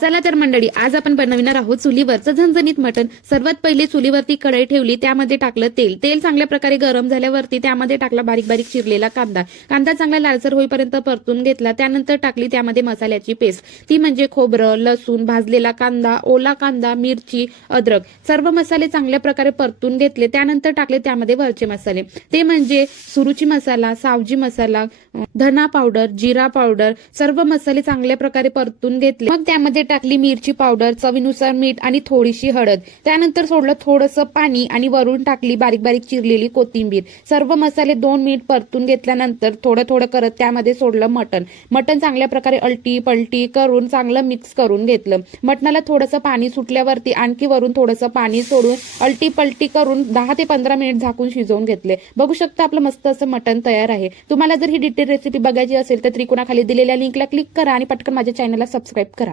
चला तर मंडळी, आज आपण बनवणार आहोत चुलीवरचं झणझणीत मटण। सर्वात पहिले चुलीवरती कढई ठेवली, त्यामध्ये टाकलं तेल चांगल्या प्रकारे गरम झाल्यावरती त्यामध्ये टाकला बारीक बारीक चिरलेला कांदा चांगला लालसर होईपर्यंत परतून घेतला। त्यानंतर टाकली त्यामध्ये मसाल्याची पेस्ट, ती म्हणजे खोबरं, लसूण, भाजलेला कांदा, ओला कांदा, मिरची, अद्रक, सर्व मसाले चांगल्या प्रकारे परतून घेतले। त्यानंतर टाकले त्यामध्ये वरचे मसाले, ते म्हणजे सुरुची मसाला, सावजी मसाला, धना पावडर, जिरा पावडर, सर्व मसाले चांगल्या प्रकारे परतून घेतले। मग त्यामध्ये टाकली मिरची पावडर, चवीनुसार मीठ आणि थोडीशी हळद। त्यानंतर सोडलं थोडंसं पाणी आणि वरून टाकली बारीक बारीक चिरलेली कोथिंबीर। सर्व मसाले 2 मिनिट परतून घेतल्यानंतर थोडं करत त्यामध्ये सोडलं मटण चांगल्या प्रकारे अलटी पलटी करून चांगलं मिक्स करून घेतलं। मटणाला थोडंसं पाणी सुटल्यावरती आणखी वरून थोडंसं पाणी सोडून अलटी पलटी करून 10 ते 15 मिनिट झाकून शिजवून घेतले। बघू शकता आपलं मस्त असं मटण तयार आहे। तुम्हाला जर ही डिटेल रेसिपी बघायची असेल तर त्रिकोणाखाली दिलेल्या लिंकला क्लिक करा आणि पटकन माझ्या चॅनलला सबस्क्राईब करा।